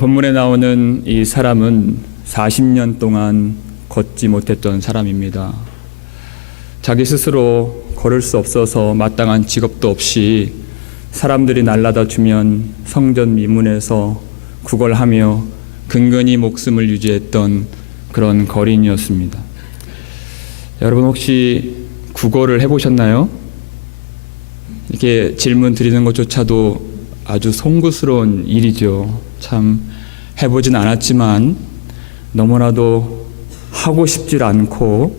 본문에 나오는 이 사람은 40년 동안 걷지 못했던 사람입니다. 자기 스스로 걸을 수 없어서 마땅한 직업도 없이 사람들이 날라다 주면 성전 미문에서 구걸하며 근근히 목숨을 유지했던 그런 거린이었습니다. 여러분 혹시 구걸을 해보셨나요? 이렇게 질문 드리는 것조차도 아주 송구스러운 일이죠. 참 해보진 않았지만 너무나도 하고 싶질 않고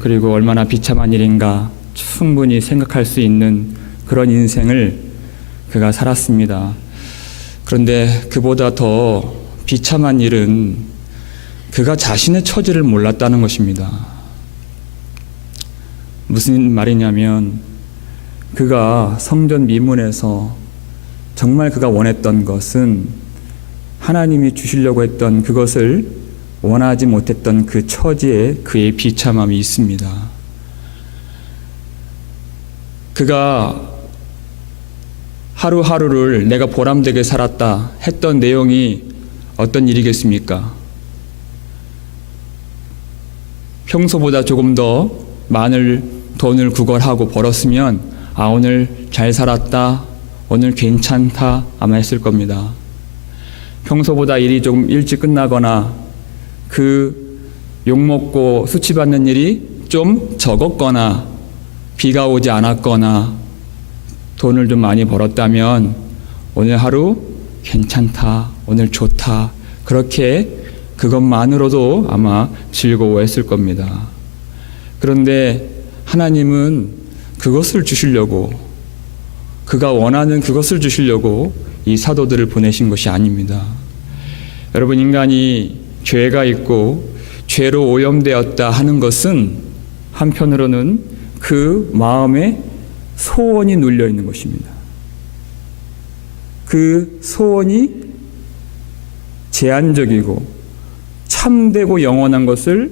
그리고 얼마나 비참한 일인가 충분히 생각할 수 있는 그런 인생을 그가 살았습니다. 그런데 그보다 더 비참한 일은 그가 자신의 처지를 몰랐다는 것입니다. 무슨 말이냐면 그가 성전 미문에서 정말 그가 원했던 것은 하나님이 주시려고 했던 그것을 원하지 못했던 그 처지에 그의 비참함이 있습니다. 그가 하루하루를 내가 보람되게 살았다 했던 내용이 어떤 일이겠습니까? 평소보다 조금 더 많은 돈을 구걸하고 벌었으면 오늘 잘 살았다, 오늘 괜찮다 아마 했을 겁니다. 평소보다 일이 조금 일찍 끝나거나 그 욕먹고 수치받는 일이 좀 적었거나 비가 오지 않았거나 돈을 좀 많이 벌었다면 오늘 하루 괜찮다, 오늘 좋다 그렇게 그것만으로도 아마 즐거워했을 겁니다. 그런데 하나님은 그것을 주시려고 그가 원하는 그것을 주시려고 이 사도들을 보내신 것이 아닙니다. 여러분 인간이 죄가 있고 죄로 오염되었다 하는 것은 한편으로는 그 마음에 소원이 눌려 있는 것입니다. 그 소원이 제한적이고 참되고 영원한 것을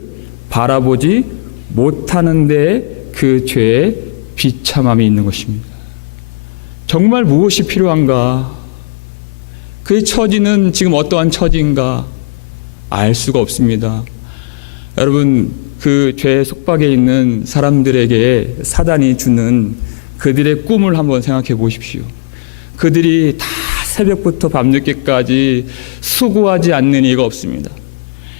바라보지 못하는 데 그 죄의 비참함이 있는 것입니다. 정말 무엇이 필요한가? 그의 처지는 지금 어떠한 처지인가? 알 수가 없습니다. 여러분 그 죄의 속박에 있는 사람들에게 사단이 주는 그들의 꿈을 한번 생각해 보십시오. 그들이 다 새벽부터 밤늦게까지 수고하지 않는 이가 없습니다.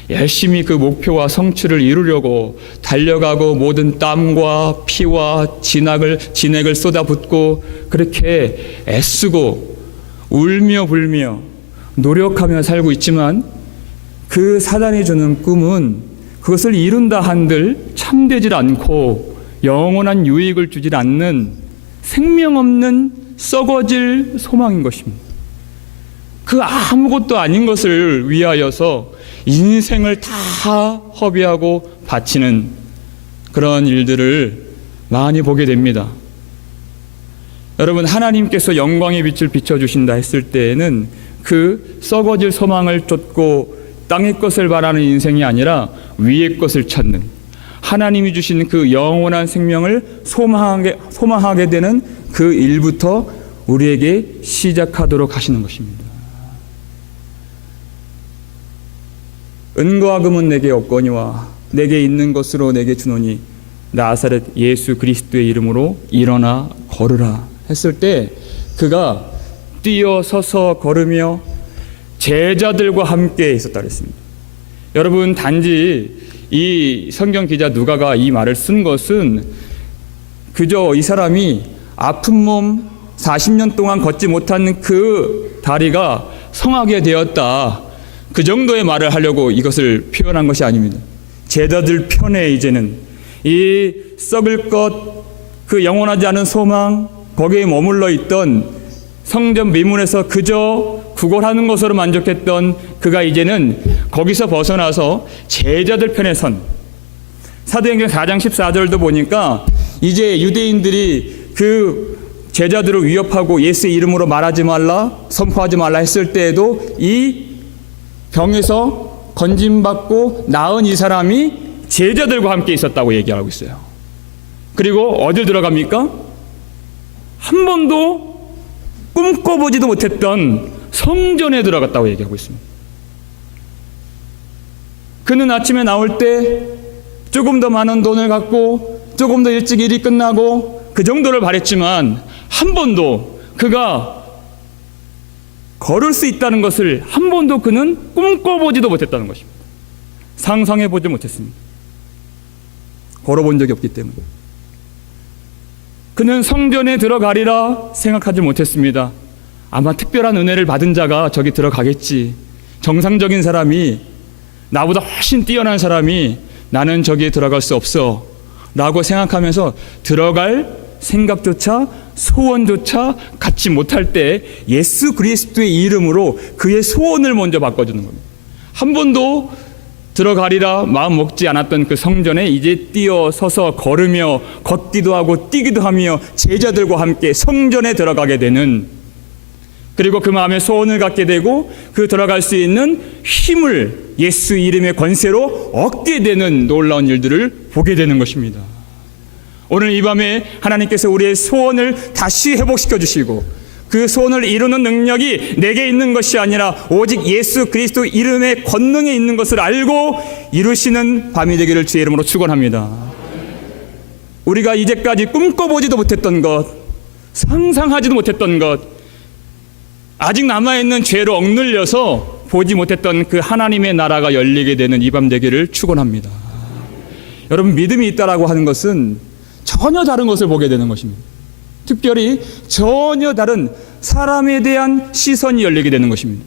열심히 그 목표와 성취를 이루려고 달려가고 모든 땀과 피와 진액을 쏟아붓고 그렇게 애쓰고 울며 불며 노력하며 살고 있지만 그 사단이 주는 꿈은 그것을 이룬다 한들 참되질 않고 영원한 유익을 주질 않는 생명 없는 썩어질 소망인 것입니다. 그 아무것도 아닌 것을 위하여서 인생을 다 허비하고 바치는 그런 일들을 많이 보게 됩니다. 여러분 하나님께서 영광의 빛을 비춰주신다 했을 때에는 그 썩어질 소망을 쫓고 땅의 것을 바라는 인생이 아니라 위의 것을 찾는 하나님이 주신 그 영원한 생명을 소망하게 되는 그 일부터 우리에게 시작하도록 하시는 것입니다. 은과 금은 내게 없거니와 내게 있는 것으로 내게 주노니 나사렛 예수 그리스도의 이름으로 일어나 걸으라 했을 때 그가 뛰어서서 걸으며 제자들과 함께 있었다 그랬습니다. 여러분 단지 이 성경 기자 누가가 이 말을 쓴 것은 그저 이 사람이 아픈 몸 40년 동안 걷지 못하는 그 다리가 성하게 되었다 그 정도의 말을 하려고 이것을 표현한 것이 아닙니다. 제자들 편에 이제는 이 썩을 것, 그 영원하지 않은 소망, 거기에 머물러 있던 성전 미문에서 그저 구걸하는 것으로 만족했던 그가 이제는 거기서 벗어나서 제자들 편에 선 사도행전 4장 14절도 보니까 이제 유대인들이 그 제자들을 위협하고 예수의 이름으로 말하지 말라, 선포하지 말라 했을 때에도 이 병에서 건짐받고 나은 이 사람이 제자들과 함께 있었다고 얘기하고 있어요. 그리고 어딜 들어갑니까? 한 번도 꿈꿔보지도 못했던 성전에 들어갔다고 얘기하고 있습니다. 그는 아침에 나올 때 조금 더 많은 돈을 갖고 조금 더 일찍 일이 끝나고 그 정도를 바랬지만 한 번도 그가 걸을 수 있다는 것을 한 번도 그는 꿈꿔보지도 못했다는 것입니다. 상상해보지 못했습니다. 걸어본 적이 없기 때문에. 그는 성전에 들어가리라 생각하지 못했습니다. 아마 특별한 은혜를 받은 자가 저기 들어가겠지. 정상적인 사람이, 나보다 훨씬 뛰어난 사람이 나는 저기에 들어갈 수 없어 라고 생각하면서 들어갈 생각조차 소원조차 갖지 못할 때 예수 그리스도의 이름으로 그의 소원을 먼저 바꿔주는 겁니다. 한 번도 들어가리라 마음 먹지 않았던 그 성전에 이제 뛰어서서 걸으며 걷기도 하고 뛰기도 하며 제자들과 함께 성전에 들어가게 되는, 그리고 그 마음에 소원을 갖게 되고 그 들어갈 수 있는 힘을 예수 이름의 권세로 얻게 되는 놀라운 일들을 보게 되는 것입니다. 오늘 이 밤에 하나님께서 우리의 소원을 다시 회복시켜 주시고 그 소원을 이루는 능력이 내게 있는 것이 아니라 오직 예수 그리스도 이름의 권능에 있는 것을 알고 이루시는 밤이 되기를 주의 이름으로 축원합니다. 우리가 이제까지 꿈꿔보지도 못했던 것, 상상하지도 못했던 것, 아직 남아있는 죄로 억눌려서 보지 못했던 그 하나님의 나라가 열리게 되는 이 밤 되기를 축원합니다. 여러분, 믿음이 있다라고 하는 것은 전혀 다른 것을 보게 되는 것입니다. 특별히 전혀 다른 사람에 대한 시선이 열리게 되는 것입니다.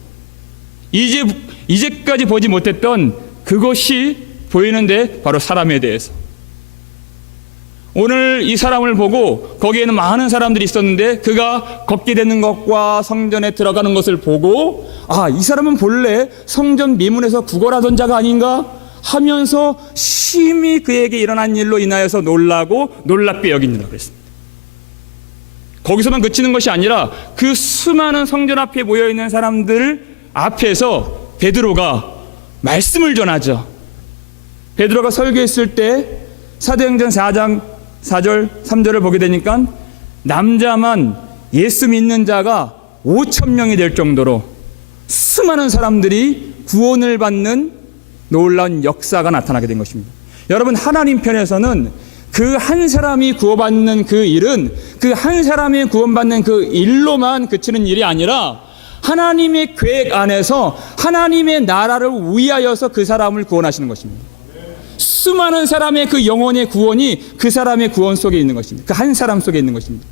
이제까지 보지 못했던 그것이 보이는데 바로 사람에 대해서. 오늘 이 사람을 보고 거기에는 많은 사람들이 있었는데 그가 걷게 되는 것과 성전에 들어가는 것을 보고 이 사람은 본래 성전 미문에서 구걸하던 자가 아닌가 하면서 심히 그에게 일어난 일로 인하여서 놀라고 놀랍게 여깁니다. 그랬습니다. 거기서만 그치는 것이 아니라 그 수많은 성전 앞에 모여있는 사람들 앞에서 베드로가 말씀을 전하죠. 베드로가 설교했을 때 사도행전 4장 4절 3절을 보게 되니까 남자만 예수 믿는 자가 5,000명이 될 정도로 수많은 사람들이 구원을 받는 놀라운 역사가 나타나게 된 것입니다. 여러분, 하나님 편에서는 그 한 사람이 구원받는 그 일은 그 한 사람이 구원받는 그 일로만 그치는 일이 아니라 하나님의 계획 안에서 하나님의 나라를 위하여서 그 사람을 구원하시는 것입니다. 수많은 사람의 그 영혼의 구원이 그 사람의 구원 속에 있는 것입니다. 그 한 사람 속에 있는 것입니다.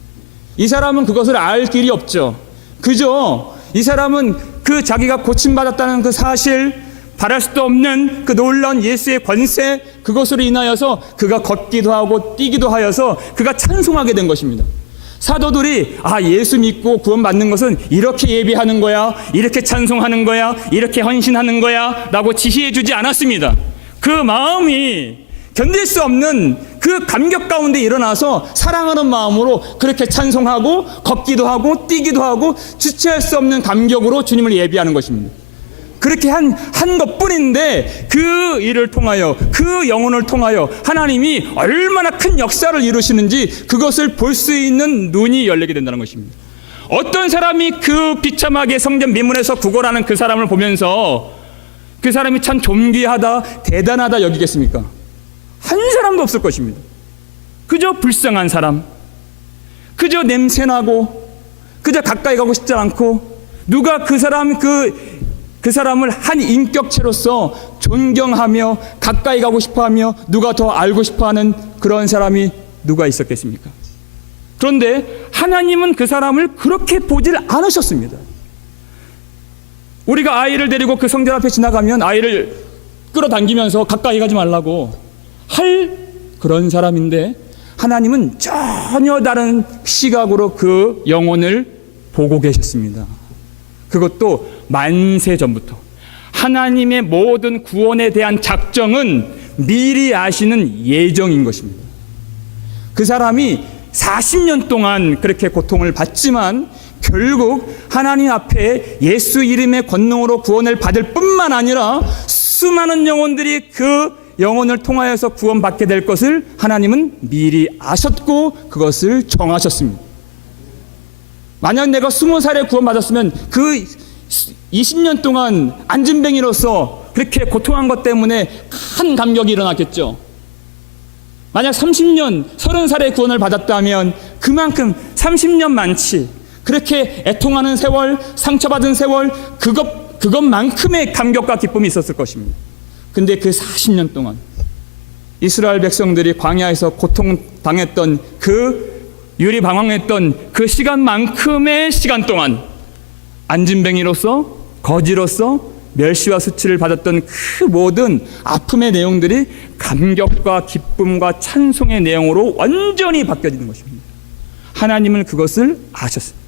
이 사람은 그것을 알 길이 없죠. 그저 이 사람은 그 자기가 고침받았다는 그 사실, 바랄 수도 없는 그 놀라운 예수의 권세, 그것으로 인하여서 그가 걷기도 하고 뛰기도 하여서 그가 찬송하게 된 것입니다. 사도들이 예수 믿고 구원받는 것은 이렇게 예배하는 거야, 이렇게 찬송하는 거야, 이렇게 헌신하는 거야 라고 지시해 주지 않았습니다. 그 마음이 견딜 수 없는 그 감격 가운데 일어나서 사랑하는 마음으로 그렇게 찬송하고 걷기도 하고 뛰기도 하고 주체할 수 없는 감격으로 주님을 예배하는 것입니다. 그렇게 한 것뿐인데 그 일을 통하여, 그 영혼을 통하여 하나님이 얼마나 큰 역사를 이루시는지 그것을 볼 수 있는 눈이 열리게 된다는 것입니다. 어떤 사람이 그 비참하게 성전 미문에서 구걸하는 그 사람을 보면서 그 사람이 참 존귀하다, 대단하다 여기겠습니까? 한 사람도 없을 것입니다. 그저 불쌍한 사람, 그저 냄새나고 그저 가까이 가고 싶지 않고, 누가 그 사람을 한 인격체로서 존경하며 가까이 가고 싶어하며 누가 더 알고 싶어하는 그런 사람이 누가 있었겠습니까? 그런데 하나님은 그 사람을 그렇게 보질 않으셨습니다. 우리가 아이를 데리고 그 성전 앞에 지나가면 아이를 끌어당기면서 가까이 가지 말라고 할 그런 사람인데, 하나님은 전혀 다른 시각으로 그 영혼을 보고 계셨습니다. 그것도 만세 전부터. 하나님의 모든 구원에 대한 작정은 미리 아시는 예정인 것입니다. 그 사람이 40년 동안 그렇게 고통을 받지만 결국 하나님 앞에 예수 이름의 권능으로 구원을 받을 뿐만 아니라 수많은 영혼들이 그 영혼을 통하여서 구원받게 될 것을 하나님은 미리 아셨고 그것을 정하셨습니다. 만약 내가 20살에 구원받았으면 그 20년 동안 안진뱅이로서 그렇게 고통한 것 때문에 큰 감격이 일어났겠죠. 만약 30년, 30살의 구원을 받았다면 그만큼 30년 많지. 그렇게 애통하는 세월, 상처받은 세월, 그것만큼의 감격과 기쁨이 있었을 것입니다. 근데 그 40년 동안 이스라엘 백성들이 광야에서 고통당했던 유리방황했던 그 시간만큼의 시간 동안 안진뱅이로서 거지로서 멸시와 수치를 받았던 그 모든 아픔의 내용들이 감격과 기쁨과 찬송의 내용으로 완전히 바뀌어지는 것입니다. 하나님은 그것을 아셨습니다.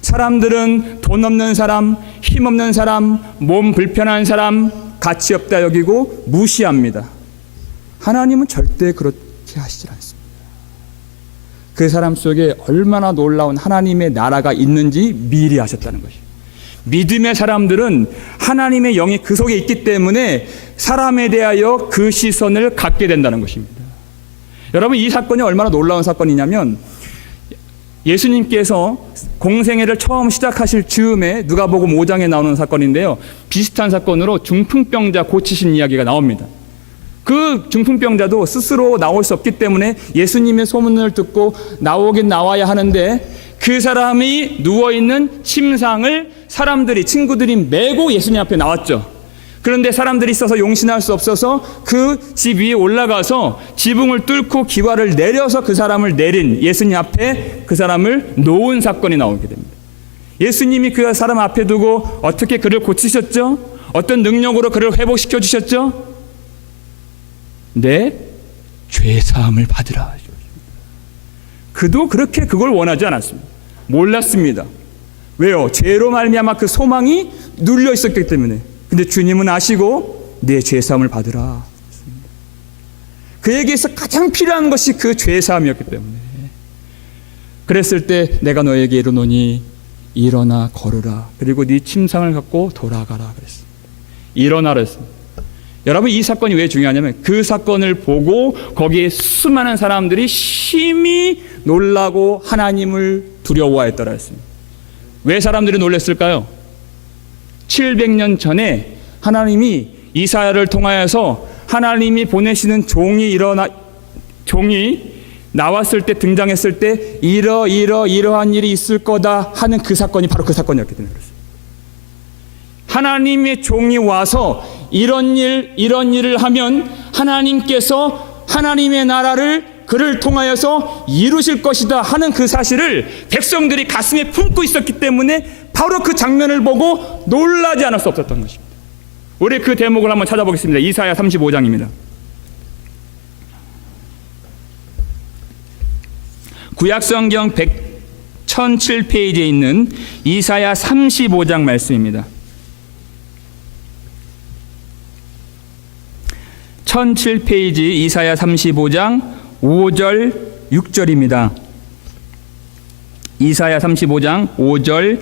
사람들은 돈 없는 사람, 힘 없는 사람, 몸 불편한 사람, 가치 없다 여기고 무시합니다. 하나님은 절대 그렇게 하시질 않습니다. 그 사람 속에 얼마나 놀라운 하나님의 나라가 있는지 미리 아셨다는 것이에요. 믿음의 사람들은 하나님의 영이 그 속에 있기 때문에 사람에 대하여 그 시선을 갖게 된다는 것입니다. 여러분, 이 사건이 얼마나 놀라운 사건이냐면 예수님께서 공생애를 처음 시작하실 즈음에 누가복음 5장에 나오는 사건인데요, 비슷한 사건으로 중풍병자 고치신 이야기가 나옵니다. 그 중풍병자도 스스로 나올 수 없기 때문에 예수님의 소문을 듣고 나오긴 나와야 하는데, 그 사람이 누워있는 침상을 친구들이 메고 예수님 앞에 나왔죠. 그런데 사람들이 있어서 용신할 수 없어서 그 집 위에 올라가서 지붕을 뚫고 기와를 내려서 그 사람을 내린, 예수님 앞에 그 사람을 놓은 사건이 나오게 됩니다. 예수님이 그 사람 앞에 두고 어떻게 그를 고치셨죠? 어떤 능력으로 그를 회복시켜 주셨죠? 내 죄사함을 받으라. 그도 그렇게 그걸 원하지 않았습니다. 몰랐습니다. 왜요? 죄로 말미암아 그 소망이 눌려 있었기 때문에. 근데 주님은 아시고 내 죄사함을 받으라. 그에게서 가장 필요한 것이 그 죄사함이었기 때문에. 그랬을 때 내가 너에게 이르노니 일어나 걸으라. 그리고 네 침상을 갖고 돌아가라 그랬습니다. 일어나라 했습니다. 여러분, 이 사건이 왜 중요하냐면 그 사건을 보고 거기에 수많은 사람들이 심히 놀라고 하나님을 두려워했더라 했습니다. 왜 사람들이 놀랐을까요? 700년 전에 하나님이 이사야를 통하여서 하나님이 보내시는 종이 나왔을 때, 등장했을 때 이러한 일이 있을 거다 하는 그 사건이 바로 그 사건이었기 때문에 그렇습니다. 하나님의 종이 와서 이런 일을 하면 하나님께서 하나님의 나라를 그를 통하여서 이루실 것이다 하는 그 사실을 백성들이 가슴에 품고 있었기 때문에 바로 그 장면을 보고 놀라지 않을 수 없었던 것입니다. 우리 그 대목을 한번 찾아보겠습니다. 이사야 35장입니다. 구약성경 1007페이지에 있는 이사야 35장 말씀입니다. 1007페이지 이사야 35장 5절 6절입니다. 이사야 35장 5절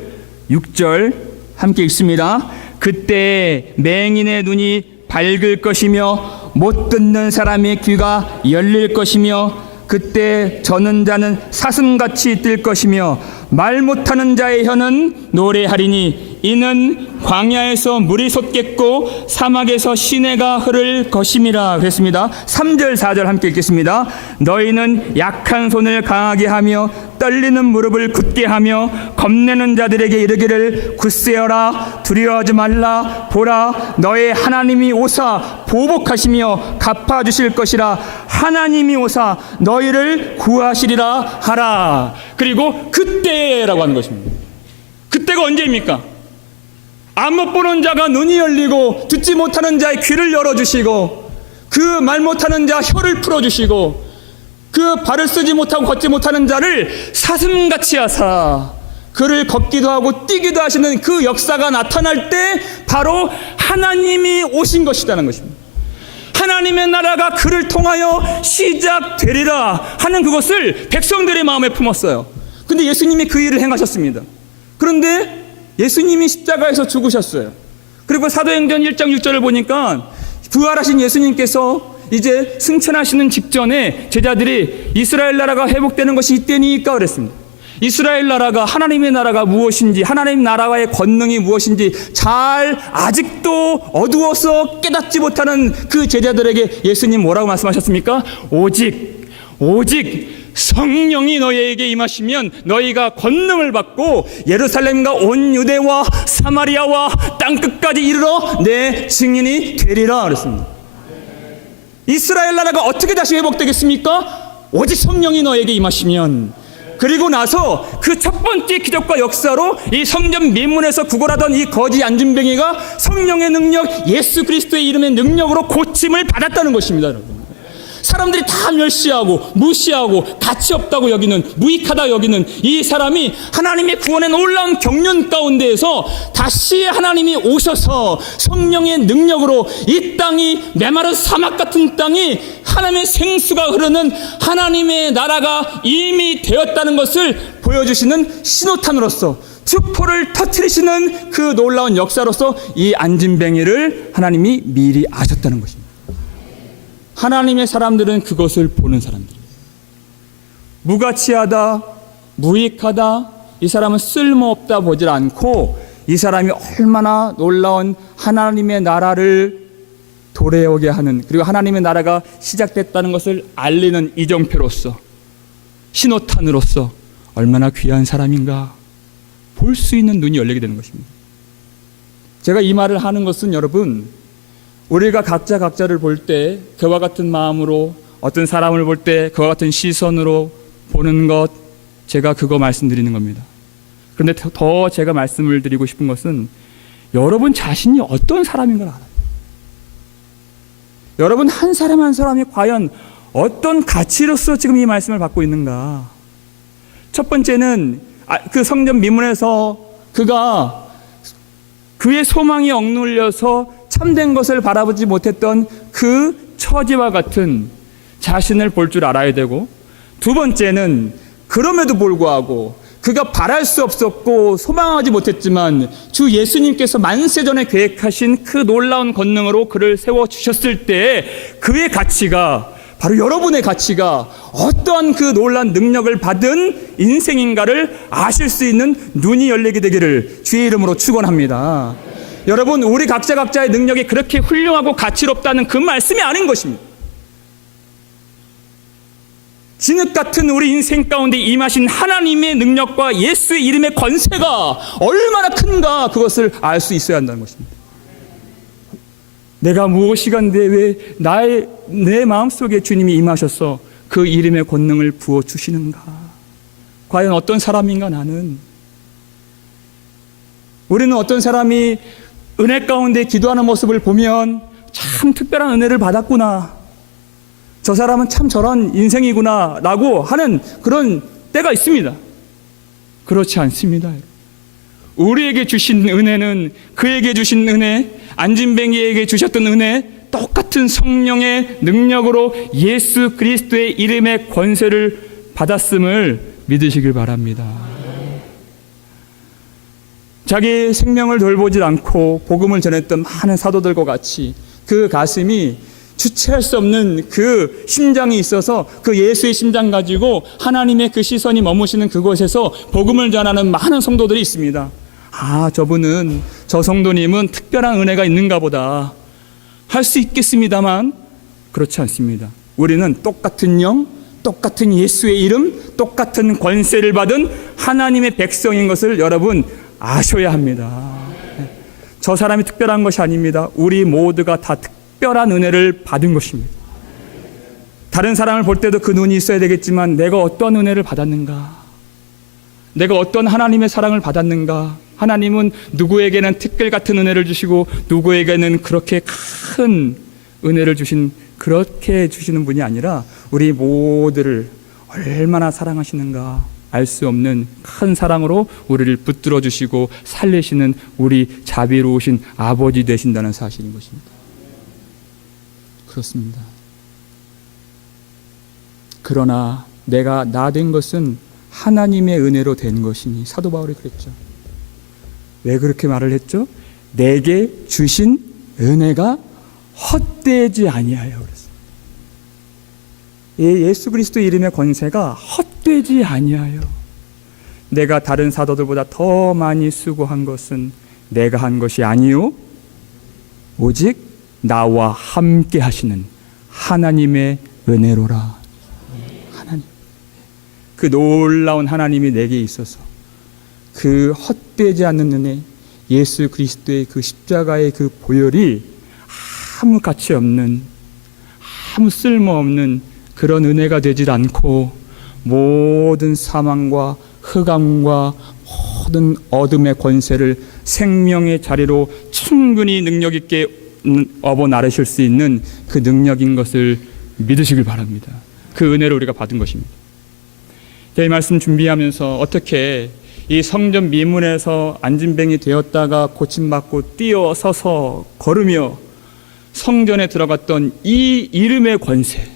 6절 함께 읽습니다. 그때 맹인의 눈이 밝을 것이며 못 듣는 사람의 귀가 열릴 것이며 그때 저는 자는 사슴같이 뛸 것이며 말 못하는 자의 혀는 노래하리니 이는 광야에서 물이 솟겠고 사막에서 시내가 흐를 것임이라 그랬습니다. 3절 4절 함께 읽겠습니다. 너희는 약한 손을 강하게 하며 떨리는 무릎을 굳게 하며 겁내는 자들에게 이르기를 굳세어라 두려워하지 말라 보라 너의 하나님이 오사 보복하시며 갚아주실 것이라 하나님이 오사 너희를 구하시리라 하라. 그리고 그때라고 하는 것입니다. 그때가 언제입니까? 안 못 보는 자가 눈이 열리고 듣지 못하는 자의 귀를 열어주시고 그 말 못하는 자 혀를 풀어주시고 그 발을 쓰지 못하고 걷지 못하는 자를 사슴같이 하사 그를 걷기도 하고 뛰기도 하시는 그 역사가 나타날 때 바로 하나님이 오신 것이라는 것입니다. 하나님의 나라가 그를 통하여 시작되리라 하는 그것을 백성들의 마음에 품었어요. 근데 예수님이 그 일을 행하셨습니다. 그런데 예수님이 십자가에서 죽으셨어요. 그리고 사도행전 1장 6절을 보니까 부활하신 예수님께서 이제 승천하시는 직전에 제자들이 이스라엘 나라가 회복되는 것이 이때니까 그랬습니다. 이스라엘 나라가, 하나님의 나라가 무엇인지, 하나님 나라의 권능이 무엇인지 잘 아직도 어두워서 깨닫지 못하는 그 제자들에게 예수님 뭐라고 말씀하셨습니까? 오직 성령이 너희에게 임하시면 너희가 권능을 받고 예루살렘과 온 유대와 사마리아와 땅끝까지 이르러 내 증인이 되리라 그랬습니다. 이스라엘 나라가 어떻게 다시 회복되겠습니까? 오직 성령이 너에게 임하시면. 그리고 나서 그 첫 번째 기적과 역사로 이 성전 민문에서 구걸하던 이 거지 안진뱅이가 성령의 능력, 예수 그리스도의 이름의 능력으로 고침을 받았다는 것입니다, 여러분. 사람들이 다 멸시하고 무시하고 가치 없다고 여기는, 무익하다 여기는 이 사람이 하나님의 구원의 놀라운 경륜 가운데에서 다시 하나님이 오셔서 성령의 능력으로 이 땅이 메마른 사막 같은 땅이 하나님의 생수가 흐르는 하나님의 나라가 이미 되었다는 것을 보여주시는 신호탄으로서, 축포를 터뜨리시는 그 놀라운 역사로서 이 안진뱅이를 하나님이 미리 아셨다는 것입니다. 하나님의 사람들은 그것을 보는 사람들이에요. 무가치하다, 무익하다, 이 사람은 쓸모없다 보질 않고 이 사람이 얼마나 놀라운 하나님의 나라를 도래오게 하는, 그리고 하나님의 나라가 시작됐다는 것을 알리는 이정표로서, 신호탄으로서 얼마나 귀한 사람인가 볼 수 있는 눈이 열리게 되는 것입니다. 제가 이 말을 하는 것은 여러분, 우리가 각자를 볼 때 그와 같은 마음으로, 어떤 사람을 볼 때 그와 같은 시선으로 보는 것, 제가 그거 말씀드리는 겁니다. 그런데 더 제가 말씀을 드리고 싶은 것은 여러분 자신이 어떤 사람인 걸 알아요. 여러분 한 사람 한 사람이 과연 어떤 가치로서 지금 이 말씀을 받고 있는가. 첫 번째는 그 성전 미문에서 그가 그의 소망이 억눌려서 참된 것을 바라보지 못했던 그 처지와 같은 자신을 볼 줄 알아야 되고, 두 번째는 그럼에도 불구하고 그가 바랄 수 없었고 소망하지 못했지만 주 예수님께서 만세전에 계획하신 그 놀라운 권능으로 그를 세워주셨을 때 그의 가치가, 바로 여러분의 가치가 어떠한 그 놀라운 능력을 받은 인생인가를 아실 수 있는 눈이 열리게 되기를 주의 이름으로 축원합니다. 여러분, 우리 각자의 능력이 그렇게 훌륭하고 가치롭다는 그 말씀이 아닌 것입니다. 진흙 같은 우리 인생 가운데 임하신 하나님의 능력과 예수의 이름의 권세가 얼마나 큰가, 그것을 알 수 있어야 한다는 것입니다. 내가 무엇이간데 왜 내 마음속에 주님이 임하셔서 그 이름의 권능을 부어주시는가. 과연 어떤 사람인가 나는. 우리는 어떤 사람이 은혜 가운데 기도하는 모습을 보면 참 특별한 은혜를 받았구나, 저 사람은 참 저런 인생이구나 라고 하는 그런 때가 있습니다. 그렇지 않습니다. 우리에게 주신 은혜는, 그에게 주신 은혜, 안진뱅이에게 주셨던 은혜, 똑같은 성령의 능력으로 예수 그리스도의 이름의 권세를 받았음을 믿으시길 바랍니다. 자기 생명을 돌보지 않고 복음을 전했던 많은 사도들과 같이 그 가슴이 주체할 수 없는 그 심장이 있어서 그 예수의 심장 가지고 하나님의 그 시선이 머무시는 그곳에서 복음을 전하는 많은 성도들이 있습니다. 아, 저분은, 저 성도님은 특별한 은혜가 있는가 보다 할 수 있겠습니다만 그렇지 않습니다. 우리는 똑같은 영, 똑같은 예수의 이름, 똑같은 권세를 받은 하나님의 백성인 것을 여러분 아셔야 합니다. 저 사람이 특별한 것이 아닙니다. 우리 모두가 다 특별한 은혜를 받은 것입니다. 다른 사람을 볼 때도 그 눈이 있어야 되겠지만 내가 어떤 은혜를 받았는가, 내가 어떤 하나님의 사랑을 받았는가. 하나님은 누구에게는 특별 같은 은혜를 주시고 누구에게는 그렇게 큰 은혜를 그렇게 주시는 분이 아니라 우리 모두를 얼마나 사랑하시는가 알 수 없는 큰 사랑으로 우리를 붙들어 주시고 살리시는 우리 자비로우신 아버지 되신다는 사실인 것입니다. 그렇습니다. 그러나 내가 나 된 것은 하나님의 은혜로 된 것이니, 사도 바울이 그랬죠. 왜 그렇게 말을 했죠? 내게 주신 은혜가 헛되지 아니하여 그랬습니다. 예수 그리스도 이름의 권세가 헛되지 아니하여. 내가 다른 사도들보다 더 많이 수고한 것은 내가 한 것이 아니요 오직 나와 함께 하시는 하나님의 은혜로라. 하나님, 그 놀라운 하나님이 내게 있어서 그 헛되지 않는 은혜, 예수 그리스도의 그 십자가의 그 보혈이 아무 가치 없는, 아무 쓸모없는 그런 은혜가 되질 않고 모든 사망과 흑암과 모든 어둠의 권세를 생명의 자리로 충분히 능력 있게 업어 나르실 수 있는 그 능력인 것을 믿으시길 바랍니다. 그 은혜를 우리가 받은 것입니다. 이 말씀 준비하면서 어떻게 이 성전 미문에서 안진뱅이 되었다가 고침받고 뛰어서서 걸으며 성전에 들어갔던 이 이름의 권세,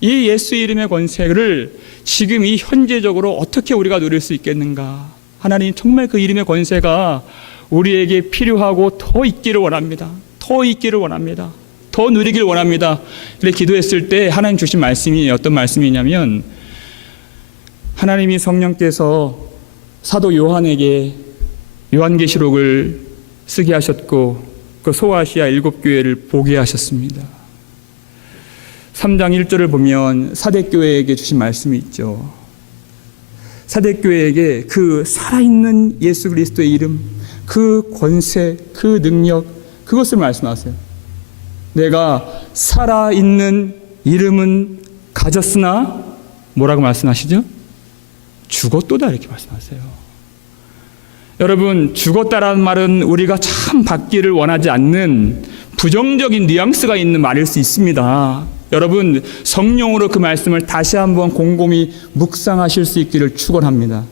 이 예수 이름의 권세를 지금 이 현재적으로 어떻게 우리가 누릴 수 있겠는가? 하나님, 정말 그 이름의 권세가 우리에게 필요하고 더 있기를 원합니다. 더 있기를 원합니다. 더 누리길 원합니다. 그래 기도했을 때 하나님 주신 말씀이 어떤 말씀이냐면, 하나님이 성령께서 사도 요한에게 요한계시록을 쓰게 하셨고 그 소아시아 7교회를 보게 하셨습니다. 3장 1절을 보면 사대교회에게 주신 말씀이 있죠. 사대교회에게 그 살아있는 예수 그리스도의 이름, 그 권세, 그 능력, 그것을 말씀하세요. 내가 살아있는 이름은 가졌으나 뭐라고 말씀하시죠? 죽었도다, 이렇게 말씀하세요. 여러분, 죽었다라는 말은 우리가 참 받기를 원하지 않는 부정적인 뉘앙스가 있는 말일 수 있습니다. 여러분, 성령으로 그 말씀을 다시 한번 곰곰이 묵상하실 수 있기를 축원합니다.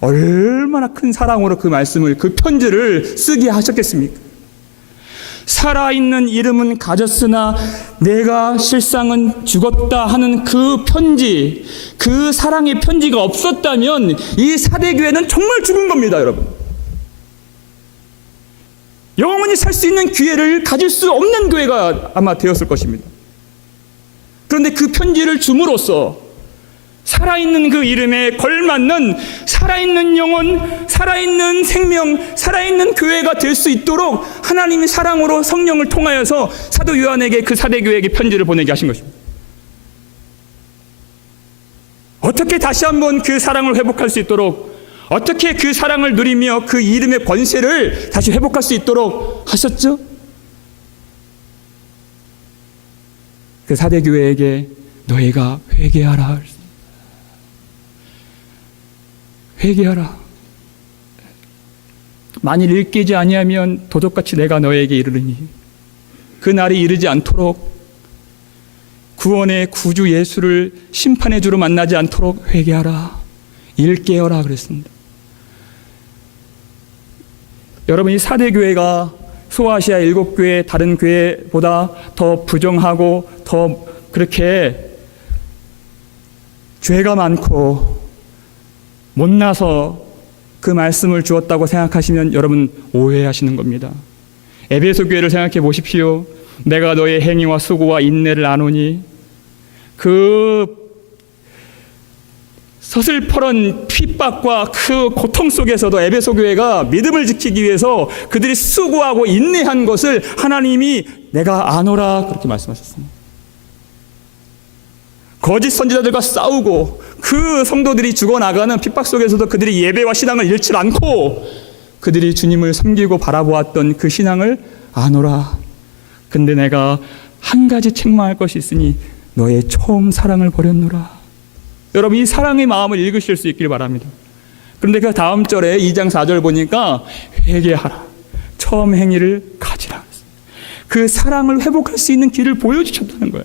얼마나 큰 사랑으로 그 말씀을, 그 편지를 쓰게 하셨겠습니까? 살아있는 이름은 가졌으나 내가 실상은 죽었다 하는 그 편지, 그 사랑의 편지가 없었다면 이 사대교회는 정말 죽은 겁니다, 여러분. 영원히 살 수 있는 기회를 가질 수 없는 교회가 아마 되었을 것입니다. 그런데 그 편지를 줌으로써 살아있는 그 이름에 걸맞는 살아있는 영혼, 살아있는 생명, 살아있는 교회가 될 수 있도록 하나님이 사랑으로 성령을 통하여서 사도 요한에게, 그 사대교회에게 편지를 보내게 하신 것입니다. 어떻게 다시 한번 그 사랑을 회복할 수 있도록, 어떻게 그 사랑을 누리며 그 이름의 권세를 다시 회복할 수 있도록 하셨죠? 그 사대교회에게 너희가 회개하라. 회개하라. 만일 일깨지 아니하면 도적같이 내가 너에게 이르르니 그 날이 이르지 않도록, 구원의 구주 예수를 심판의 주로 만나지 않도록 회개하라. 일깨어라 그랬습니다. 여러분, 이 사대교회가 소아시아 7교회 다른 교회보다 더 부정하고 더 그렇게 죄가 많고 못나서 그 말씀을 주었다고 생각하시면 여러분 오해하시는 겁니다. 에베소 교회를 생각해 보십시오. 내가 너의 행위와 수고와 인내를 아노니, 그 서슬퍼런 핍박과 그 고통 속에서도 에베소 교회가 믿음을 지키기 위해서 그들이 수고하고 인내한 것을 하나님이 내가 아노라 그렇게 말씀하셨습니다. 거짓 선지자들과 싸우고 그 성도들이 죽어나가는 핍박 속에서도 그들이 예배와 신앙을 잃지 않고 그들이 주님을 섬기고 바라보았던 그 신앙을 아노라. 근데 내가 한 가지 책망할 것이 있으니 너의 처음 사랑을 버렸노라. 여러분, 이 사랑의 마음을 읽으실 수 있길 바랍니다. 그런데 그 다음 절에 2장 4절 보니까 회개하라, 처음 행위를 가지라. 그 사랑을 회복할 수 있는 길을 보여주셨다는 거예요.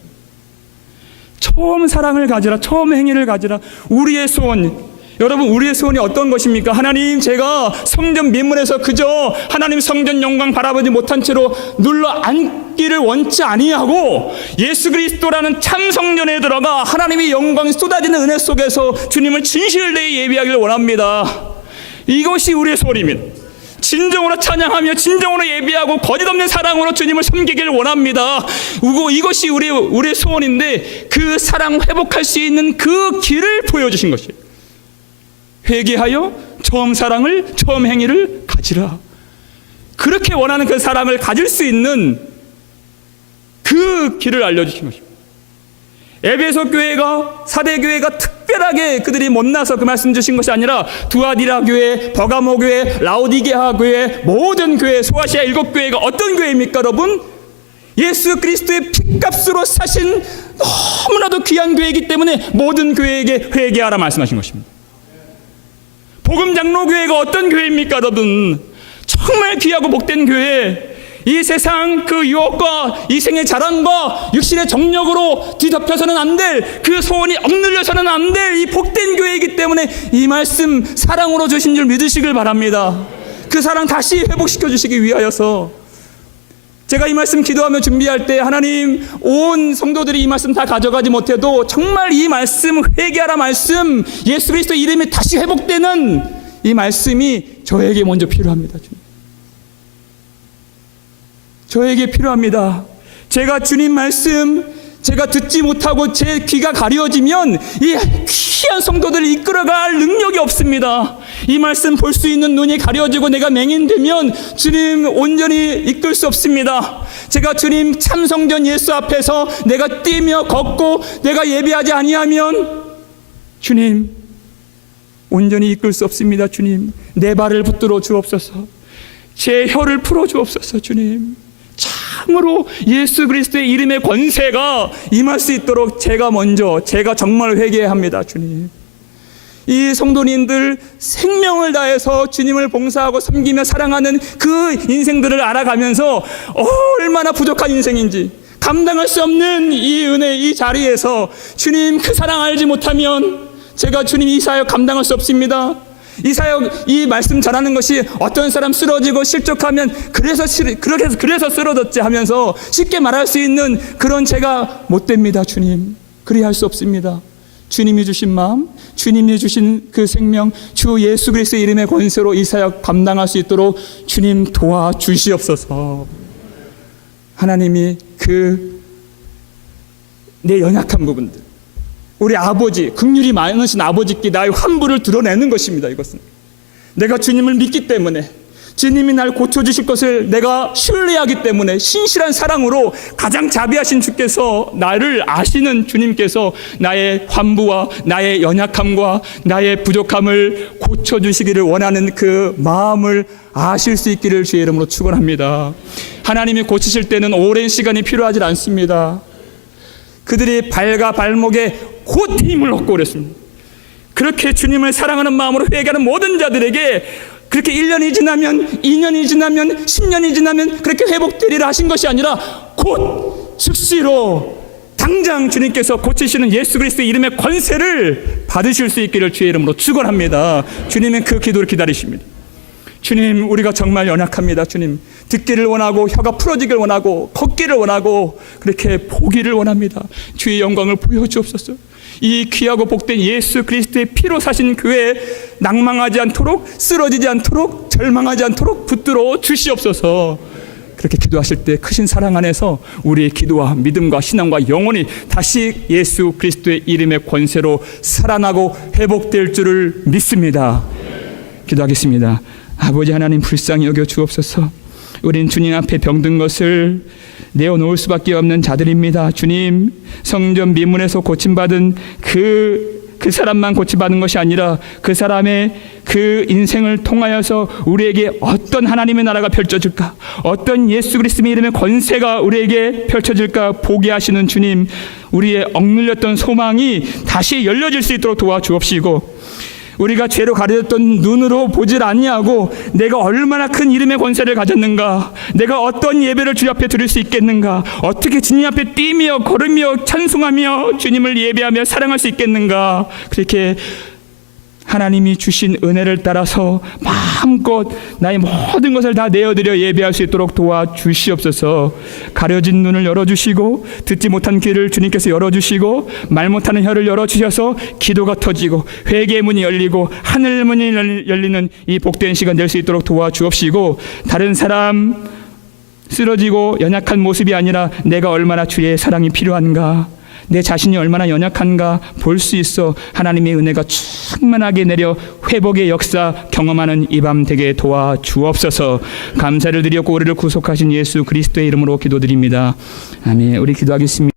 처음 사랑을 가지라, 처음 행위를 가지라. 우리의 소원, 여러분, 우리의 소원이 어떤 것입니까? 하나님, 제가 성전 민문에서 그저 하나님 성전 영광 바라보지 못한 채로 눌러 앉기를 원치 아니하고 예수 그리스도라는 참 성전에 들어가 하나님의 영광이 쏟아지는 은혜 속에서 주님을 진실되이 예배하기를 원합니다. 이것이 우리의 소원입니다. 진정으로 찬양하며 진정으로 예배하고 거짓없는 사랑으로 주님을 섬기기를 원합니다. 이것이 우리의 소원인데, 그 사랑 회복할 수 있는 그 길을 보여주신 것이에요. 회개하여 처음 사랑을, 처음 행위를 가지라. 그렇게 원하는 그 사랑을 가질 수 있는 그 길을 알려주신 것입니다. 에베소 교회가, 사대 교회가 특별하게 그들이 못나서 그 말씀 주신 것이 아니라 두아디라 교회, 버가모 교회, 라오디게아 교회, 모든 교회, 소아시아 7교회가 어떤 교회입니까 여러분? 예수 그리스도의 핏값으로 사신 너무나도 귀한 교회이기 때문에 모든 교회에게 회개하라 말씀하신 것입니다. 복음장로교회가 어떤 교회입니까 여러분? 정말 귀하고 복된 교회. 이 세상 그 유혹과 이 생의 자랑과 육신의 정력으로 뒤덮여서는 안 될, 그 소원이 억눌려서는 안 될 이 복된 교회이기 때문에 이 말씀 사랑으로 주신 줄 믿으시길 바랍니다. 그 사랑 다시 회복시켜 주시기 위하여서 제가 이 말씀 기도하며 준비할 때 하나님, 온 성도들이 이 말씀 다 가져가지 못해도 정말 이 말씀, 회개하라 말씀, 예수 그리스도 이름이 다시 회복되는 이 말씀이 저에게 먼저 필요합니다. 저에게 필요합니다. 제가 주님 말씀, 제가 듣지 못하고 제 귀가 가려지면 이 귀한 성도들을 이끌어갈 능력이 없습니다. 이 말씀 볼 수 있는 눈이 가려지고 내가 맹인되면 주님 온전히 이끌 수 없습니다. 제가 주님 참성전 예수 앞에서 내가 뛰며 걷고 내가 예배하지 아니하면 주님 온전히 이끌 수 없습니다. 주님 내 발을 붙들어 주옵소서. 제 혀를 풀어 주옵소서. 주님 참으로 예수 그리스도의 이름의 권세가 임할 수 있도록 제가 정말 회개합니다. 주님, 이 성도님들 생명을 다해서 주님을 봉사하고 섬기며 사랑하는 그 인생들을 알아가면서 얼마나 부족한 인생인지 감당할 수 없는 이 은혜, 이 자리에서 주님 그 사랑 알지 못하면 제가 주님 이 사역 감당할 수 없습니다. 이 사역, 이 말씀 전하는 것이 어떤 사람 쓰러지고 실족하면 그래서 쓰러졌지 하면서 쉽게 말할 수 있는 그런 제가 못 됩니다. 주님, 그리할 수 없습니다. 주님이 주신 마음, 주님이 주신 그 생명, 주 예수 그리스도의 이름의 권세로 이 사역 감당할 수 있도록 주님 도와주시옵소서. 하나님이 내 연약한 부분들, 우리 아버지, 긍휼이 많으신 아버지께 나의 환부를 드러내는 것입니다. 이것은 내가 주님을 믿기 때문에, 주님이 날 고쳐주실 것을 내가 신뢰하기 때문에, 신실한 사랑으로 가장 자비하신 주께서, 나를 아시는 주님께서 나의 환부와 나의 연약함과 나의 부족함을 고쳐주시기를 원하는 그 마음을 아실 수 있기를 주의 이름으로 축원합니다. 하나님이 고치실 때는 오랜 시간이 필요하지 않습니다. 그들이 발과 발목에 곧 힘을 얻고 그랬습니다. 그렇게 주님을 사랑하는 마음으로 회개하는 모든 자들에게 그렇게 1년이 지나면, 2년이 지나면, 10년이 지나면 그렇게 회복되리라 하신 것이 아니라 곧 즉시로 당장 주님께서 고치시는 예수 그리스도의 이름의 권세를 받으실 수 있기를 주의 이름으로 축원합니다. 주님은 그 기도를 기다리십니다. 주님, 우리가 정말 연약합니다. 주님, 듣기를 원하고 혀가 풀어지기를 원하고 걷기를 원하고 그렇게 보기를 원합니다. 주의 영광을 보여주옵소서. 이 귀하고 복된 예수 그리스도의 피로 사신 교회 낭망하지 않도록, 쓰러지지 않도록, 절망하지 않도록 붙들어 주시옵소서. 그렇게 기도하실 때 크신 사랑 안에서 우리의 기도와 믿음과 신앙과 영혼이 다시 예수 그리스도의 이름의 권세로 살아나고 회복될 줄을 믿습니다. 기도하겠습니다. 아버지 하나님, 불쌍히 여겨 주옵소서. 우린 주님 앞에 병든 것을 내어놓을 수밖에 없는 자들입니다. 주님, 성전 미문에서 고침받은 그 사람만 고침받은 것이 아니라 그 사람의 그 인생을 통하여서 우리에게 어떤 하나님의 나라가 펼쳐질까, 어떤 예수 그리스도의 이름의 권세가 우리에게 펼쳐질까 보게 하시는 주님, 우리의 억눌렸던 소망이 다시 열려질 수 있도록 도와주옵시고, 우리가 죄로 가려졌던 눈으로 보질 아니하고 내가 얼마나 큰 이름의 권세를 가졌는가, 내가 어떤 예배를 주님 앞에 드릴 수 있겠는가, 어떻게 주님 앞에 뛰며 걸으며 찬송하며 주님을 예배하며 사랑할 수 있겠는가, 그렇게 하나님이 주신 은혜를 따라서 마음껏 나의 모든 것을 다 내어드려 예배할 수 있도록 도와주시옵소서. 가려진 눈을 열어주시고 듣지 못한 귀를 주님께서 열어주시고 말 못하는 혀를 열어주셔서 기도가 터지고 회개의 문이 열리고 하늘 문이 열리는 이 복된 시간 될 수 있도록 도와주옵시고, 다른 사람 쓰러지고 연약한 모습이 아니라 내가 얼마나 주의 사랑이 필요한가, 내 자신이 얼마나 연약한가 볼 수 있어 하나님의 은혜가 충만하게 내려 회복의 역사 경험하는 이 밤 되게 도와주옵소서. 감사를 드렸고 우리를 구속하신 예수 그리스도의 이름으로 기도드립니다. 아멘. 우리 기도하겠습니다.